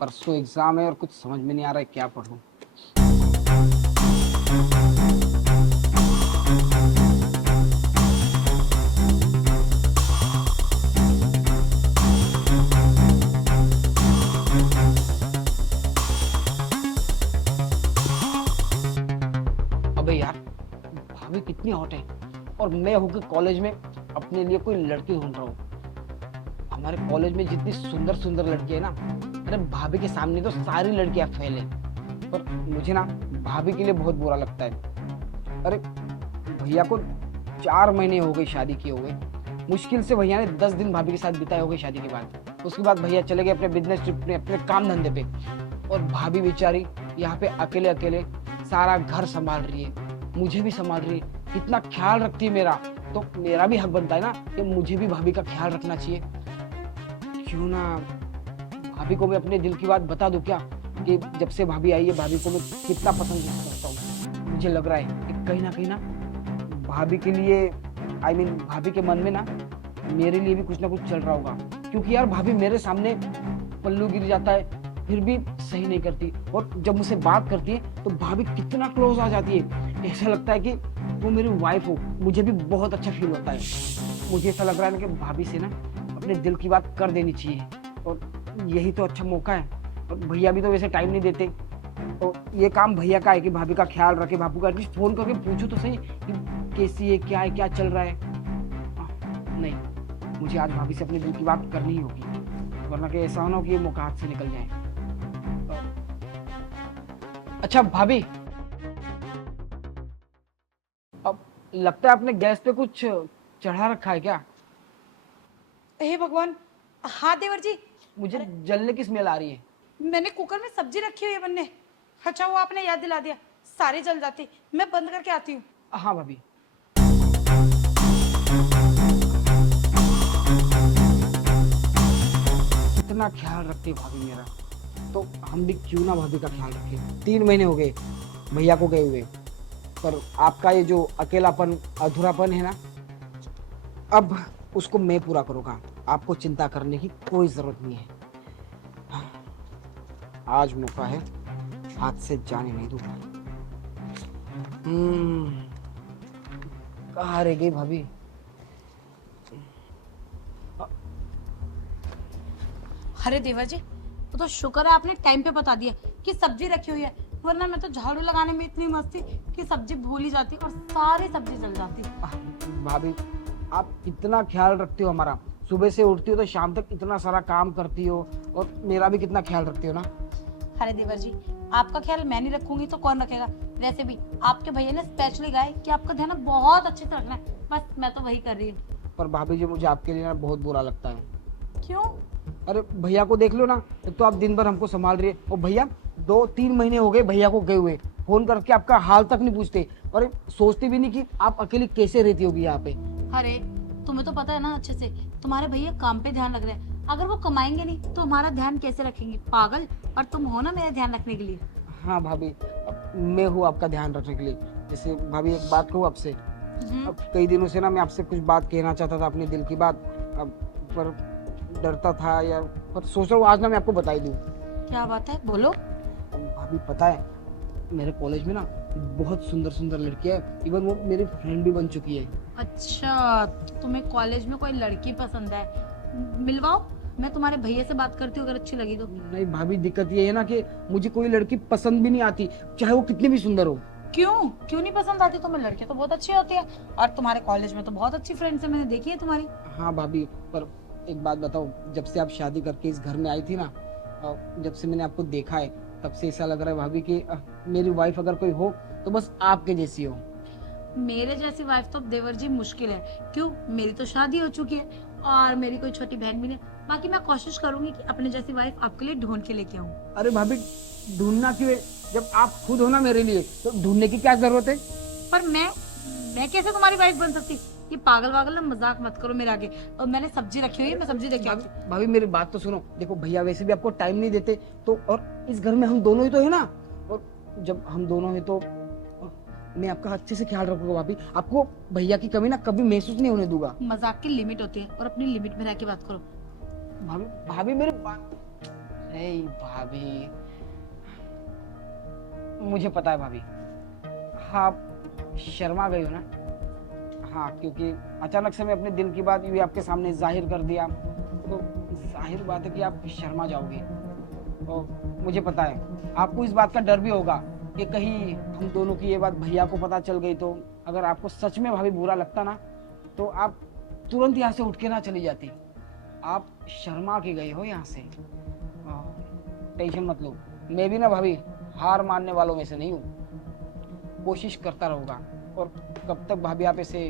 परसों एग्जाम है और कुछ समझ में नहीं आ रहा है क्या पढूं। अबे यार, भाभी कितनी हॉट है और मैं होकर कॉलेज में अपने लिए कोई लड़की ढूंढ रहा हूँ। हमारे कॉलेज में जितनी सुंदर सुंदर लड़कियां है ना, अरे भाभी के सामने तो सारी लड़कियां फेल है। पर मुझे ना भाभी के लिए बहुत बुरा लगता है। अरे भैया को 4 महीने हो गए शादी किए हुए। मुश्किल से भैया ने 10 दिन भाभी के साथ बिताए हो गए शादी के बाद। उसके बाद भैया चले गए अपने बिजनेस ट्रिप में, अपने काम धंधे पे। और भाभी बेचारी यहाँ पे अकेले अकेले सारा घर संभाल रही है, मुझे भी संभाल रही है, इतना ख्याल रखती है मेरा। तो मेरा भी हक बनता है ना कि मुझे भी भाभी का ख्याल रखना चाहिए। क्यों ना भाभी को मैं अपने दिल की बात बता दूं क्या, कि जब से भाभी आई है भाभी को मैं कितना पसंद करता हूँ। मुझे लग रहा है कि कहीं ना भाभी के लिए भाभी के मन में ना मेरे लिए भी कुछ ना कुछ चल रहा होगा। क्योंकि यार भाभी मेरे सामने पल्लू गिर जाता है फिर भी सही नहीं करती, और जब मुझसे बात करती है तो भाभी कितना क्लोज आ जाती है। ऐसा लगता है कि वो मेरी वाइफ हो। मुझे भी बहुत अच्छा फील होता है। मुझे ऐसा लग रहा है ना कि भाभी से ना अपने दिल की बात कर देनी चाहिए, और यही तो अच्छा मौका है। और भैया भी तो वैसे टाइम नहीं देते, तो ये काम भैया का है कि भाभी का ख्याल रखे। बापू का एटलीस्ट फोन करके पूछो तो सही कि कैसी है, क्या चल रहा है। नहीं, मुझे आज भाभी से अपने दिल की बात करनी ही होगी, वरना कि ऐसा ना हो कि ये मौका हाथ से निकल जाए। अच्छा भाभी, अब लगता है आपने गैस पे कुछ चढ़ा रखा है क्या? हे भगवान। हाँ देवर जी। मुझे अरे जलने की स्मेल आ रही है। मैंने कुकर में सब्जी रखी हुई है बनने। अच्छा वो आपने याद दिला दिया, सारी जल जाती। मैं बंद करके आती हूँ। हाँ भाभी। इतना ख्याल रखती है भाभी मेरा, तो हम भी क्यों ना भाभी का ख्याल रखें। 3 महीने हो गए भैया को गए हुए, पर आपका ये जो अकेलापन अधूरापन है ना, अब उसको मैं पूरा करूंगा। आपको चिंता करने की कोई जरूरत नहीं है। आज मौका है, हाथ से जाने नहीं दूंगा। कहाँ रह गई भाभी? अरे देवर जी, वो तो शुक्र है आपने टाइम पे बता दिया कि सब्जी रखी हुई है, वरना मैं तो झाड़ू लगाने में इतनी मस्त थी कि सब्जी भूल ही जाती और सारी सब्जी जल जाती। भाभी, आप कितना ख्याल रखती हो हमारा। सुबह से उठती हो तो शाम तक इतना सारा काम करती हो, और मेरा भी कितना ख्याल रखती हो ना। अरे देवर जी, आपका ख्याल मैं नहीं रखूंगी तो कौन रखेगा। वैसे भी आपके भैया ने स्पेशली कहा है कि आपका ध्यान बहुत अच्छे से रखना है, बस मैं तो वही कर रही हूँ। पर भाभी जी, मुझे आपके लिए ना बहुत बुरा लगता है। क्यों? अरे भैया को देख लो ना, एक तो आप दिन भर हमको संभाल रही है, और भैया 2-3 महीने हो गए भैया को गए हुए, फोन करके आपका हाल तक नहीं पूछते। और सोचती भी नहीं कि आप अकेली कैसे रहती होगी यहाँ पे। अरे तुम्हें तो पता है ना अच्छे से, तुम्हारे भैया काम पे ध्यान रख रहे हैं। अगर वो कमाएंगे नहीं तो हमारा ध्यान कैसे रखेंगे पागल। और तुम हो ना मेरा ध्यान रखने के लिए। हाँ भाभी, अब मैं हूँ आपका ध्यान रखने के लिए। जैसे भाभी, एक बात कहूँ आपसे। अब कई दिनों से ना मैं आपसे कुछ बात कहना चाहता था, अपने दिल की बात। अब पर डरता था यार, पर सोच रहा हूँ आज ना मैं आपको बता ही दूँ। क्या बात है, बोलो। भाभी पता है, मेरे कॉलेज में ना बहुत सुंदर सुंदर लड़कियां है, इवन वो मेरी फ्रेंड भी बन चुकी है। अच्छा, तो तुम्हें कॉलेज में कोई लड़की पसंद है? मिलवाओ, मैं तुम्हारे भैया से बात करती हूँ अगर अच्छी लगी तो। नहीं भाभी, दिक्कत ये है ना कि मुझे कोई लड़की पसंद भी नहीं आती, चाहे वो कितनी भी सुंदर हो। क्यों क्यों नहीं पसंद आती तुम्हें? लड़की तो बहुत अच्छी होती है, और तुम्हारे कॉलेज में तो बहुत अच्छी फ्रेंड्स है, मैंने देखी है तुम्हारी। हाँ भाभी, पर एक बात बताओ, जब से आप शादी करके इस घर में आई थी ना, जब से मैंने आपको देखा है, तब से ऐसा लग रहा है भाभी कि मेरी वाइफ अगर कोई हो तो बस आपके जैसी हो। मेरे जैसी वाइफ तो देवर जी मुश्किल है। क्यों, मेरी तो शादी हो चुकी है और मेरी कोई छोटी बहन भी नहीं। बाकी मैं कोशिश करूंगी कि अपने जैसी वाइफ आपके लिए ढूंढ के लेके आऊं। अरे भाभी, ढूंढना क्यों है? जब आप खुद हो ना मेरे लिए, तो ढूंढने की क्या जरूरत है? पर मैं कैसे तुम्हारी वाइफ बन सकती? ये पागल वागल ना मजाक मत करो मेरे आगे। और मैंने सब्जी रखी हुई है, मैं सब्जी लेके आती हूँ। भाभी मेरी बात तो सुनो। देखो भैया वैसे भी आपको टाइम नहीं देते, तो और इस घर में हम दोनों ही तो है ना, और जब हम दोनों हैं तो मैं आपका अच्छे से ख्याल रखूंगा भाभी। आपको भैया की कमी ना कभी महसूस नहीं होने दूंगा। मजाक की लिमिट होती है, और अपनी लिमिट में रह के बात करो। भाभी भाभी मेरी बात नहीं भाभी, मुझे पता है भाभी। हाँ, आप शर्मा गई हो ना। हाँ, क्योंकि अचानक से मैं अपने दिल की बात यूँ आपके सामने जाहिर कर दिया, तो जाहिर बात है कि आप शर्मा जाओगे। तो मुझे पता है आपको इस बात का डर भी होगा कि कहीं हम दोनों की ये बात भैया को पता चल गई तो अगर आपको सच में भाभी बुरा लगता ना, तो आप तुरंत यहाँ से उठ के ना चली जाती। आप शर्मा के गए हो यहाँ से। टेंशन मत लो, मैं भी ना भाभी हार मानने वालों में से नहीं हूँ। कोशिश करता रहूँगा। और कब तक भाभी आप ऐसे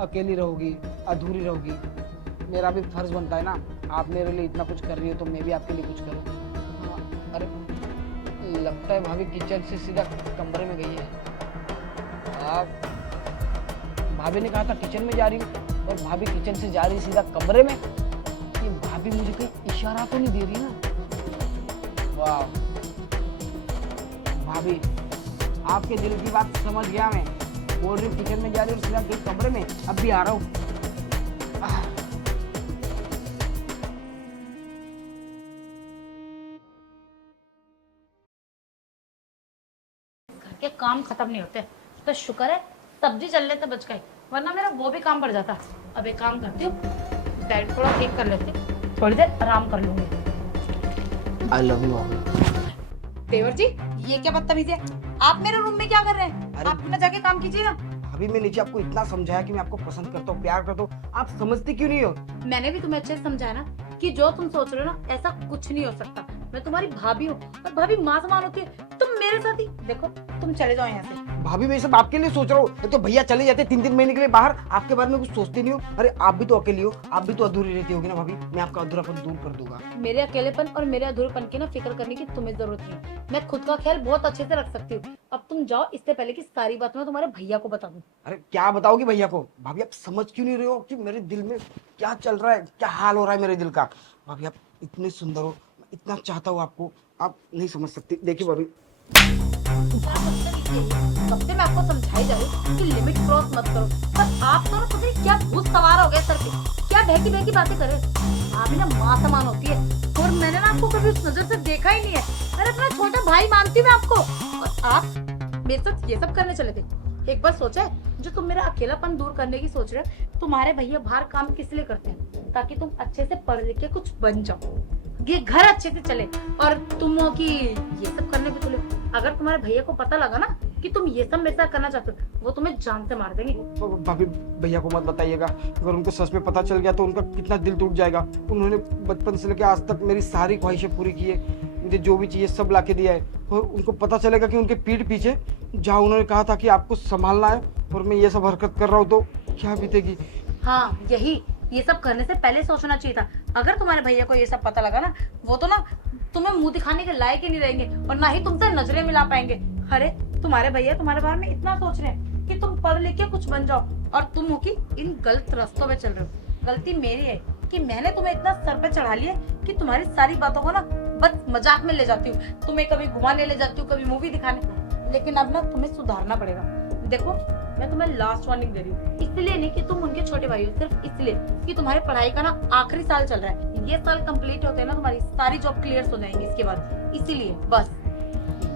अकेली रहोगी, अधूरी रहोगी? मेरा भी फर्ज बनता है ना, आप मेरे लिए इतना कुछ कर रही हो तो मैं भी आपके लिए कुछ करूँ। अरे लगता है भाभी किचन से सीधा कमरे में गई है। आप, भाभी ने कहा था किचन में जा रही हूँ और भाभी किचन से जा रही सीधा कमरे में। ये भाभी मुझे कहीं इशारा तो नहीं दे रही ना? वाह भाभी, आपके दिल की बात समझ गया मैं। बोल रही हूँ किचन में जा रही हूँ सीधा गई कमरे में, अब भी आ रहा हूँ। के काम खत्म नहीं होते, तो शुक्र है सब्जी चलने से बच गई, वरना मेरा वो भी काम बढ़ जाता। अब एक काम करती हूँ, बेड थोड़ा ठीक कर लेती हूँ, थोड़ी देर आराम कर लूंगी। I love you. देवर जी, ये क्या बदतमीजी है? आप मेरे रूम में क्या कर रहे हैं? अरे- आप अपना जाके काम कीजिए ना। भाभी मैं नीचे आपको इतना समझाया कि मैं आपको पसंद करता हूँ, प्यार करता हूँ, आप समझती क्यों नहीं हो? मैंने भी तुम्हें अच्छे से समझाया ना कि जो तुम सोच रहे हो ना, ऐसा कुछ नहीं हो सकता। मैं तुम्हारी भाभी हूँ और भाभी माँ समान होती है। तुम मेरे साथ ही देखो, तुम चले जाओ यहाँ से। भाभी मैं सब आपके लिए सोच रहा हूँ। एक तो भैया चले जाते 3-3 महीने के लिए बाहर, आपके बारे में कुछ सोचती नहीं हो। अरे आप भी तो अकेली हो, आप भी तो अधूरी रहती होगी ना भाभी। मैं आपका अधूरापन दूर कर दूंगा। मेरे अकेलेपन और मेरे अधूरेपन की ना फिक्र करने की तुम्हें जरूरत नहीं। मैं खुद का ख्याल बहुत अच्छे से रख सकती हूँ। अब तुम जाओ, इससे पहले कि सारी बात मैं तुम्हारे भैया को बता दूं। अरे क्या बताओगी भैया को? भाभी आप समझ क्यों नहीं रहे हो कि मेरे दिल में क्या चल रहा है, क्या हाल हो रहा है मेरे दिल का? भाभी आप इतनी सुंदर हो, मैं इतना चाहता हूँ आपको, आप नहीं समझ सकती। देखिए भाभी, तब से मैं आपको समझाई जा रही हूँ कि लिमिट क्रॉस मत करो, पर आप तो ना पता नहीं क्या भूत सवार हो गए सर पे। क्या बहकी बहकी बातें करे। आप ही ना माँ समान होती है और मैंने ना आपको कभी उस नजर से देखा ही नहीं है। अरे अपना छोटा भाई मानती हूँ मैं आपको, और आप मेरे साथ ये सब करने चले थे। एक बार सोचा है, जो तुम मेरा अकेलापन दूर करने की सोच रहे हो, तुम्हारे भैया बाहर काम किस लिए करते हैं? ताकि तुम अच्छे से पढ़ लिख के कुछ बन जाओ, ये घर अच्छे से चले, और तुम हो कि ये सब करने पे तुले। अगर तुम्हारे भैया को पता लगा ना कि तुम ये सब मेरे साथ करना चाहते हो, वो तुम्हें जान से मार देंगे। भाभी भैया को मत बताइएगा, अगर उनको सच में पता चल गया तो उनका कितना दिल टूट जाएगा। उन्होंने बचपन से लेकर आज तक मेरी सारी ख्वाहिशें पूरी की है, मुझे जो भी चाहिए सब ला के दिया है। और उनको पता चलेगा कि उनके पीठ पीछे जहाँ उन्होंने कहा था कि आपको संभालना है और मैं ये सब हरकत कर रहा हूँ, तो क्या बीतेगी। हाँ, यही, ये सब करने से पहले सोचना चाहिए था। अगर तुम्हारे भैया को ये सब पता लगा ना, वो तो ना तुम्हें मुंह दिखाने के लायक ही नहीं रहेंगे और ना ही तुमसे नजरें मिला पाएंगे। अरे तुम्हारे भैया तुम्हारे बारे में इतना सोच रहे हैं कि तुम पढ़ लिख के कुछ बन जाओ, और तुम हो कि इन गलत रास्तों में चल रहे हो। गलती मेरी है कि मैंने तुम्हें इतना सर पे चढ़ा लिया कि तुम्हारी सारी बातों को ना बस मजाक में ले जाती हूँ। तुम्हें कभी घुमाने ले जाती हूँ, कभी मूवी दिखाने। लेकिन अब ना तुम्हें सुधारना पड़ेगा। देखो, मैं तुम्हें लास्ट वार्निंग दे रही हूँ, इसलिए नहीं कि तुम उनके छोटे भाई हो, सिर्फ इसलिए कि तुम्हारी पढ़ाई का ना आखिरी साल चल रहा है। ये साल कंप्लीट होते हैं ना, तुम्हारी सारी जॉब क्लियर हो जाएंगी इसके बाद, इसीलिए बस।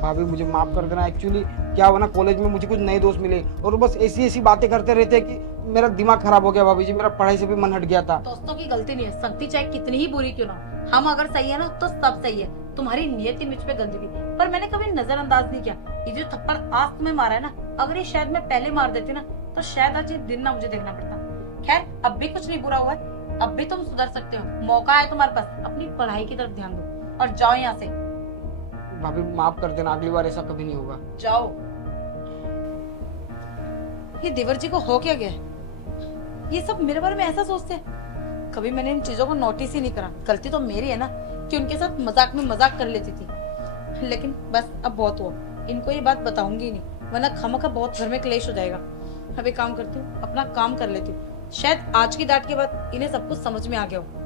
भाभी मुझे माफ कर देना। एक्चुअली क्या हुआ ना, कॉलेज में मुझे कुछ नए दोस्त मिले और बस ऐसी ऐसी बातें करते रहते हैं कि मेरा दिमाग खराब हो गया भाभी जी, मेरा पढ़ाई से भी मन हट गया था। दोस्तों की गलती नहीं है, संगति चाहे कितनी ही बुरी क्यों ना, हम अगर सही है ना तो सब सही है। तुम्हारी नियति मुझ पे गंदी थी, पर मैंने कभी नजरअंदाज नहीं किया। ये जो थप्पड़ आज तुम्हें मारा है ना, अगर ये शायद मैं पहले मार देती ना, तो शायद आज ये दिन ना मुझे देखना पड़ता। खैर, अब भी कुछ नहीं बुरा हुआ है, अब भी तुम सुधर सकते हो, मौका है तुम्हारे पास। अपनी पढ़ाई की तरफ ध्यान दो और जाओ यहाँ से। भाभी माफ कर देना, अगली बार ऐसा कभी नहीं होगा। जाओ। ये देवर जी को हो क्या गया? ये सब मेरे बारे में ऐसा सोचते हैं। कभी मैंने इन चीजों को नोटिस ही नहीं करा। गलती तो मेरी है ना कि उनके साथ मजाक में मजाक कर लेती थी। लेकिन बस अब बहुत हुआ, इनको ये बात बताऊंगी ही नहीं, वरना खामखा बहुत घर में क्लेश हो जाएगा। अब एक काम करती हूँ, अपना काम कर लेती हूँ। शायद आज की डांट के बाद इन्हें सब कुछ समझ में आ गया हो।